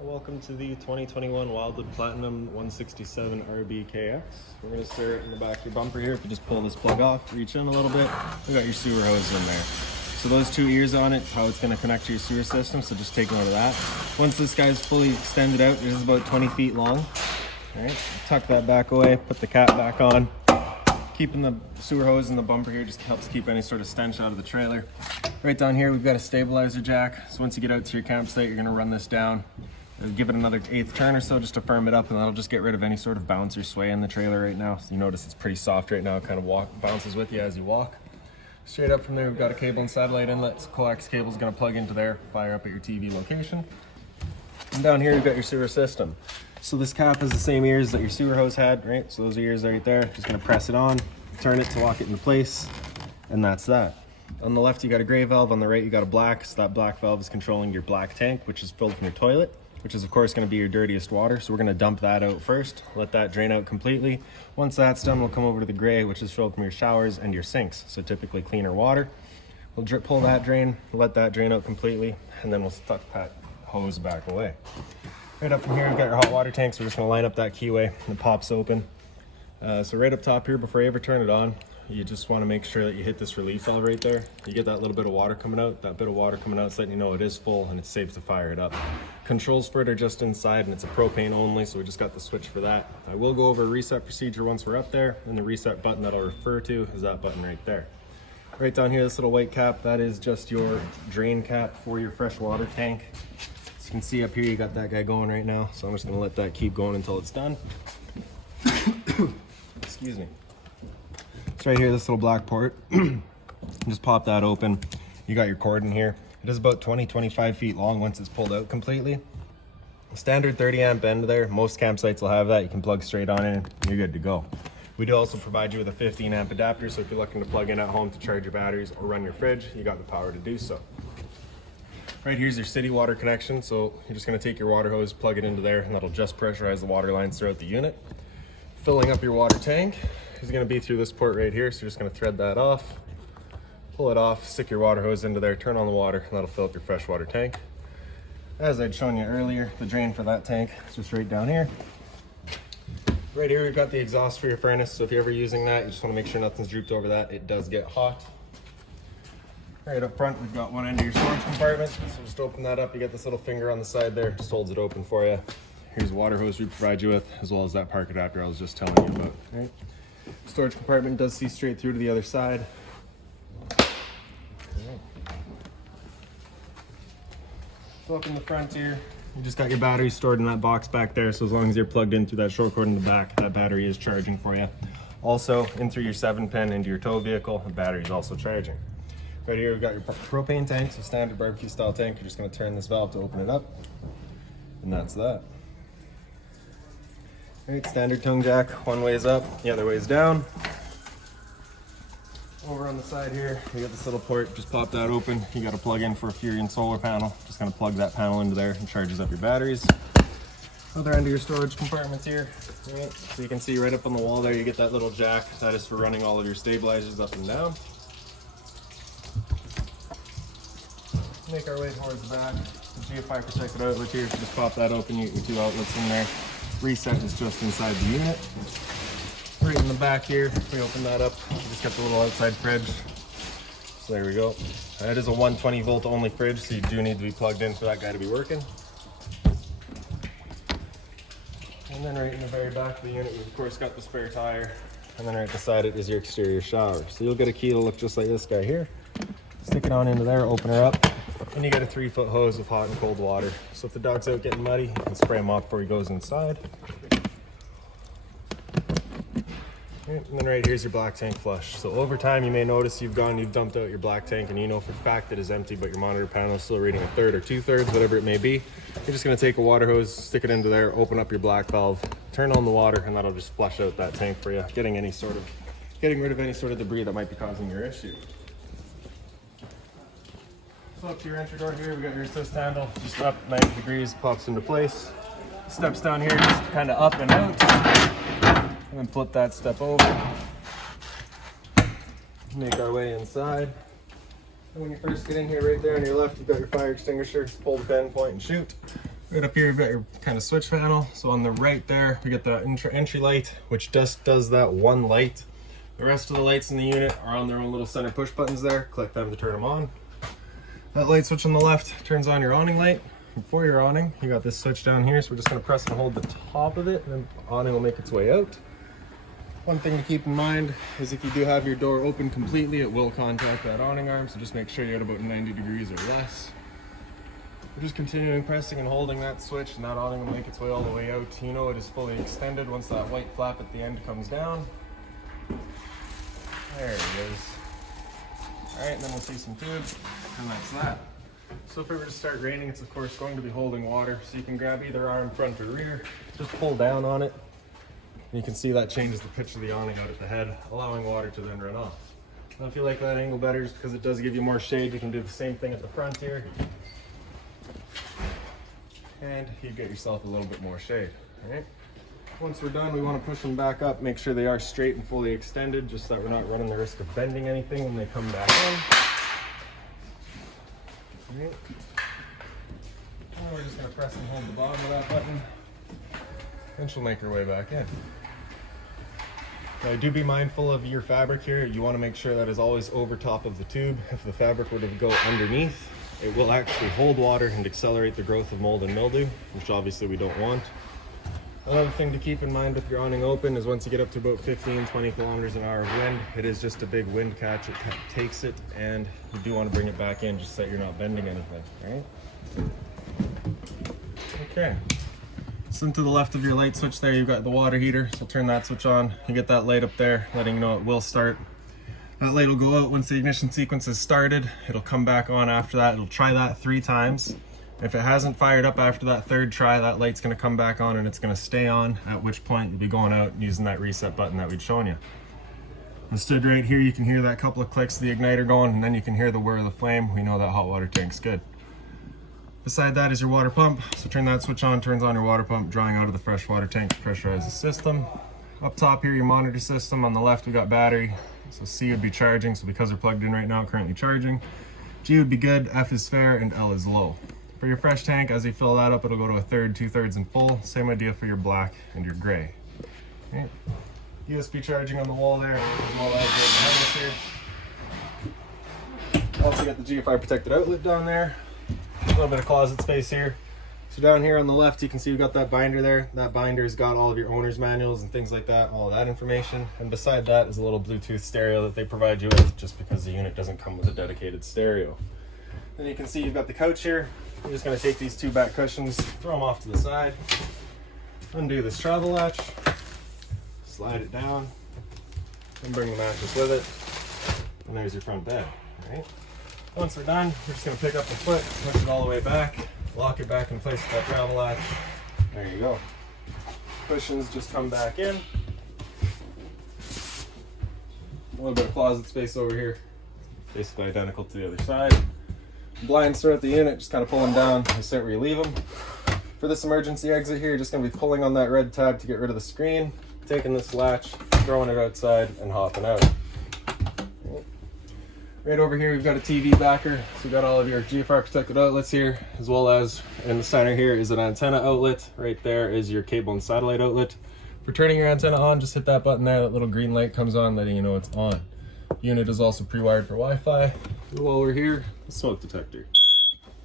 Welcome to the 2021 Wildwood Platinum 167 RBKX. We're going to start in the back of your bumper here. If you just pull this plug off, reach in a little bit, we got your sewer hose in there. So those two ears on it, how it's going to connect to your sewer system, so just take note of that. Once this guy's fully extended out, this is about 20 feet long. All right, tuck that back away, put the cap back on. Keeping the sewer hose in the bumper here just helps keep any sort of stench out of the trailer. Right down here, we've got a stabilizer jack. So once you get out to your campsite, you're going to run this down. Give it another 1/8 turn or so just to firm it up, and that'll just get rid of any sort of bounce or sway in the trailer right now. So you notice it's pretty soft right now. It kind of bounces with you as you walk. Straight up from there, we've got a cable and satellite inlet. So coax cable is going to plug into there, fire up at your TV location. And down here, we've got your sewer system. So this cap has the same ears that your sewer hose had, right? So those ears right there. Just going to press it on, turn it to lock it into place, and that's that. On the left, you got a gray valve. On the right, you got a black. So that black valve is controlling your black tank, which is filled from your toilet, which is of course going to be your dirtiest water. So we're going to dump that out first, let that drain out completely. Once that's done, we'll come over to the gray, which is filled from your showers and your sinks. So typically cleaner water. We'll pull that drain, let that drain out completely, and then we'll tuck that hose back away. Right up from here, we've got your hot water tank. So we're just going to line up that keyway and it pops open. So right up top here, before you ever turn it on, you just want to make sure that you hit this relief valve right there. You get that little bit of water coming out. That bit of water coming out is letting you know it is full and it's safe to fire it up. Controls for it are just inside, and it's a propane only, so we just got the switch for that. I will go over a reset procedure once we're up there, and the reset button that I'll refer to is that button right there. Right down here, this little white cap, that is just your drain cap for your fresh water tank. As you can see up here, you got that guy going right now, so I'm just gonna let that keep going until it's done. Excuse me. It's right here, this little black port. Just pop that open. You got your cord in here. It is about 20-25 feet long once it's pulled out completely. Standard 30 amp end there. Most campsites will have that. You can plug straight on in, you're good to go. We do also provide you with a 15 amp adapter, so if you're looking to plug in at home to charge your batteries or run your fridge, you got the power to do so. Right here's your city water connection. So you're just gonna take your water hose, plug it into there, and that'll just pressurize the water lines throughout the unit. Filling up your water tank is going to be through this port right here, so you're just going to thread that off, pull it off, stick your water hose into there, turn on the water, and that'll fill up your freshwater tank. As I'd shown you earlier, the drain for that tank is just right down here. Right here we've got the exhaust for your furnace, so if you're ever using that, you just want to make sure nothing's drooped over that. It does get hot. Right up front, we've got one end of your storage compartment, so just open that up. You get this little finger on the side there, just holds it open for you. Here's the water hose we provide you with, as well as that park adapter I was just telling you about. Right? Storage compartment does see straight through to the other side. So up in the front here, you just got your battery stored in that box back there, so as long as you're plugged in through that short cord in the back, that battery is charging for you. Also, in through your 7-pin into your tow vehicle, the battery is also charging. Right here, we've got your propane tank, so standard barbecue style tank. You're just going to turn this valve to open it up, and that's that. Right, standard tongue jack, one way's up, the other way's down. Over on the side here, we got this little port, just pop that open. You got to plug in for a Furion solar panel. Just gonna plug that panel into there and charges up your batteries. Other end of your storage compartments here. Right, so you can see right up on the wall there, you get that little jack. That is for running all of your stabilizers up and down. Make our way towards the back. The GFI protected outlet here, so just pop that open, you get your 2 outlets in there. Reset is just inside the unit. Right in the back here, we open that up, we just got the little outside fridge. So there we go. It is a 120 volt only fridge, so you do need to be plugged in for that guy to be working. And then right in the very back of the unit, we've of course got the spare tire. And then right beside it is your exterior shower. So you'll get a key to look just like this guy here. Stick it on into there, open her up, and you get a 3-foot hose with hot and cold water. So if the dog's out getting muddy, you can spray him off before he goes inside. And then right here's your black tank flush. So over time, you may notice you've dumped out your black tank, and you know for a fact it is empty, but your monitor panel is still reading 1/3 or 2/3, whatever it may be. You're just gonna take a water hose, stick it into there, open up your black valve, turn on the water, and that'll just flush out that tank for you, getting rid of any sort of debris that might be causing your issue. So up to your entry door here, we got your assist handle, just up 90 degrees, pops into place. Steps down here, just kind of up and out. And then flip that step over. Make our way inside. And when you first get in here, right there on your left, you've got your fire extinguisher. Pull the pin, point, and shoot. Right up here, you've got your kind of switch panel. So on the right there, we get the entry light, which just does that one light. The rest of the lights in the unit are on their own little center push buttons there. Click them to turn them on. That light switch on the left turns on your awning light. For your awning, you got this switch down here, so we're just going to press and hold the top of it, and then the awning will make its way out. One thing to keep in mind is if you do have your door open completely, it will contact that awning arm, so just make sure you're at about 90 degrees or less. We're just continuing pressing and holding that switch, and that awning will make its way all the way out. You know it is fully extended once that white flap at the end comes down. There it is. Alright, and then we'll see some tubes, and that's that. So if it were to start raining, it's of course going to be holding water, so you can grab either arm, front or rear, just pull down on it. And you can see that changes the pitch of the awning out at the head, allowing water to then run off. Now if you like that angle better, just because it does give you more shade, you can do the same thing at the front here. And you get yourself a little bit more shade. All right. Once we're done, we want to push them back up, make sure they are straight and fully extended, just so that we're not running the risk of bending anything when they come back in. All right. And we're just going to press and hold the bottom of that button, and she'll make her way back in. Now do be mindful of your fabric here. You want to make sure that is always over top of the tube. If the fabric were to go underneath, it will actually hold water and accelerate the growth of mold and mildew, which obviously we don't want. Another thing to keep in mind with your awning open is once you get up to about 15-20 kilometers an hour of wind, it is just a big wind catch. It takes it, and you do want to bring it back in just so that you're not bending anything, right? Okay. So to the left of your light switch there, you've got the water heater. So turn that switch on. You get that light up there, letting you know it will start. That light will go out once the ignition sequence is started. It'll come back on after that. It'll try that 3 times. If it hasn't fired up after that 3rd try, that light's going to come back on and it's going to stay on, at which point you'll be going out and using that reset button that we'd shown you. I'm stood right here. You can hear that couple of clicks of the igniter going, and then you can hear the whir of the flame. We know that hot water tank's good. Beside that is your water pump. So turn that switch on, turns on your water pump, drawing out of the fresh water tank to pressurize the system. Up top here, your monitor system. On the left, we got battery. So C would be charging, so because they're plugged in right now, currently charging. G would be good, F is fair, and L is low. For your fresh tank, as you fill that up, it'll go to 1/3, 2/3, and full. Same idea for your black and your gray. Okay. USB charging on the wall there, as well as right behind us here. Also got the GFI protected outlet down there. A little bit of closet space here. So down here on the left, you can see we've got that binder there. That binder's got all of your owner's manuals and things like that, all of that information. And beside that is a little Bluetooth stereo that they provide you with, just because the unit doesn't come with a dedicated stereo. Then you can see you've got the couch here. You're just going to take these 2 back cushions, throw them off to the side, undo this travel latch, slide it down, and bring the mattress with it. And there's your front bed. All right. Once we're done, we're just going to pick up the foot, push it all the way back, lock it back in place with that travel latch. There you go. Cushions just come back in. A little bit of closet space over here, basically identical to the other side. Blinds throughout the unit, just kind of pull them down and start where you leave them. For this emergency exit here, you're just going to be pulling on that red tab to get rid of the screen, taking this latch, throwing it outside, and hopping out. Right over here, we've got a TV backer. So we've got all of your GFR protected outlets here, as well as in the center here is an antenna outlet. Right there is your cable and satellite outlet. For turning your antenna on, just hit that button there. That little green light comes on, letting you know it's on. Unit is also pre-wired for Wi-Fi. While we're here, the smoke detector.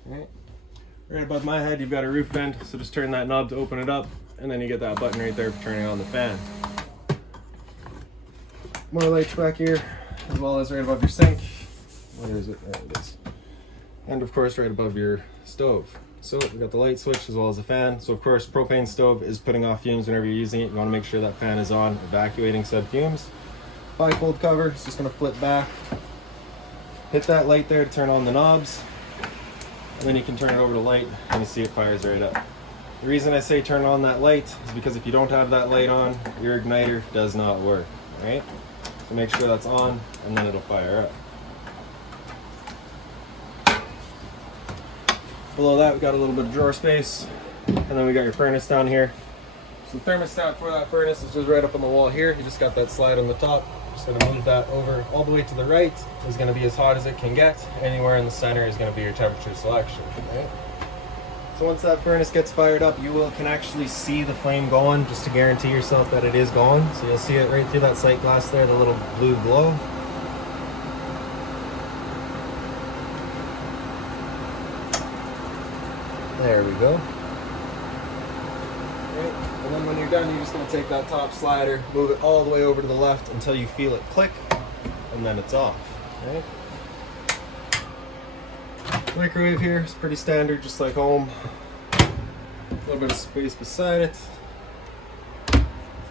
Right above my head, you've got a roof vent, so just turn that knob to open it up, and then you get that button right there for turning on the fan. More lights back here, as well as right above your sink. Where is it? There it is. And of course, right above your stove. So we've got the light switch as well as the fan. So of course, propane stove is putting off fumes whenever you're using it. You want to make sure that fan is on, evacuating said fumes. Bifold cover, it's just going to flip back. Hit that light there to turn on the knobs. And then you can turn it over to light, and you see it fires right up. The reason I say turn on that light is because if you don't have that light on, your igniter does not work, right? So make sure that's on, and then it'll fire up. Below that, we got a little bit of drawer space, and then we got your furnace down here. So the thermostat for that furnace is just right up on the wall here. You just got that slide on the top. Just going to move that over all the way to the right. It's going to be as hot as it can get. Anywhere in the center is going to be your temperature selection. Right? So So once that furnace gets fired up, you can actually see the flame going, just to guarantee yourself that it is going. So you'll see it right through that sight glass there, the little blue glow. There we go. Right. And then when you're done, you're just going to take that top slider, move it all the way over to the left until you feel it click, and then it's off. Right. Microwave here is pretty standard, just like home. A little bit of space beside it.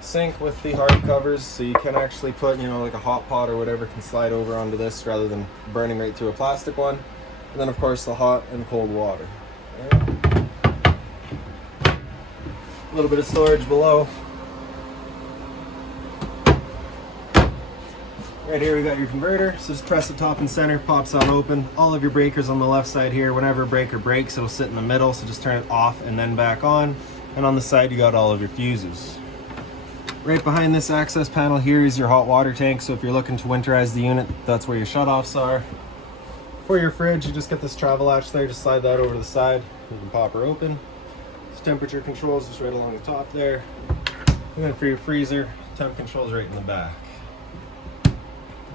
Sink with the hard covers, so you can actually put, you know, like a hot pot or whatever can slide over onto this rather than burning right through a plastic one. And then of course the hot and cold water. Right. A little bit of storage below. Right here we got your converter, so just press the top and center, pops on open. All of your breakers on the left side here, whenever a breaker breaks, it'll sit in the middle, so just turn it off and then back on. And on the side you got all of your fuses. Right behind this access panel here is your hot water tank, so if you're looking to winterize the unit, that's where your shutoffs are. For your fridge, you just get this travel latch there, just slide that over to the side, you can pop her open. This temperature controls just right along the top there. And then for your freezer, temp controls right in the back.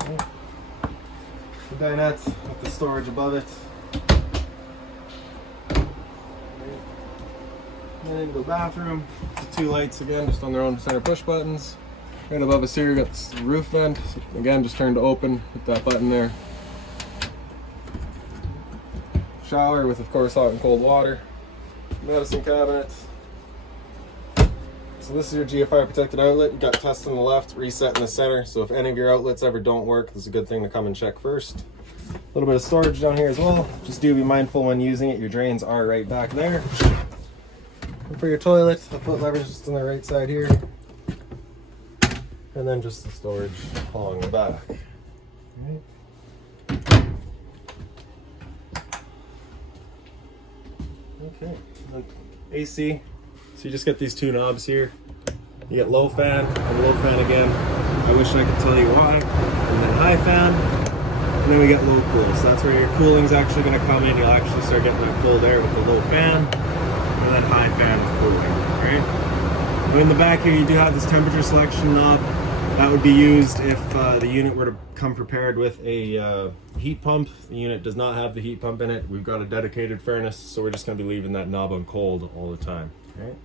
The dinette with the storage above it. And then the bathroom, the two lights again, just on their own center push buttons. Right above us here, you got this roof vent. So again, just turn to open, hit that button there. Shower with, of course, hot and cold water. Medicine cabinet. So this is your GFI protected outlet. You got test on the left, reset in the center. So if any of your outlets ever don't work, this is a good thing to come and check first. A little bit of storage down here as well. Just do be mindful when using it. Your drains are right back there. And for your toilet, the foot lever is just on the right side here. And then just the storage along the back. All right. Okay. AC. So you just get these two knobs here. You get low fan and low fan again. I wish I could tell you why. And then high fan. And then we get low cool. So that's where your cooling's actually going to come in. You'll actually start getting that cold air with the low fan. And then high fan with cooling. Right? So in the back here, you do have this temperature selection knob. That would be used if the unit were to come prepared with a heat pump. The unit does not have the heat pump in it. We've got a dedicated furnace, so we're just going to be leaving that knob on cold all the time. Right?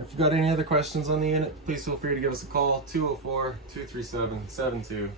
If you've got any other questions on the unit, please feel free to give us a call, 204-237-7272.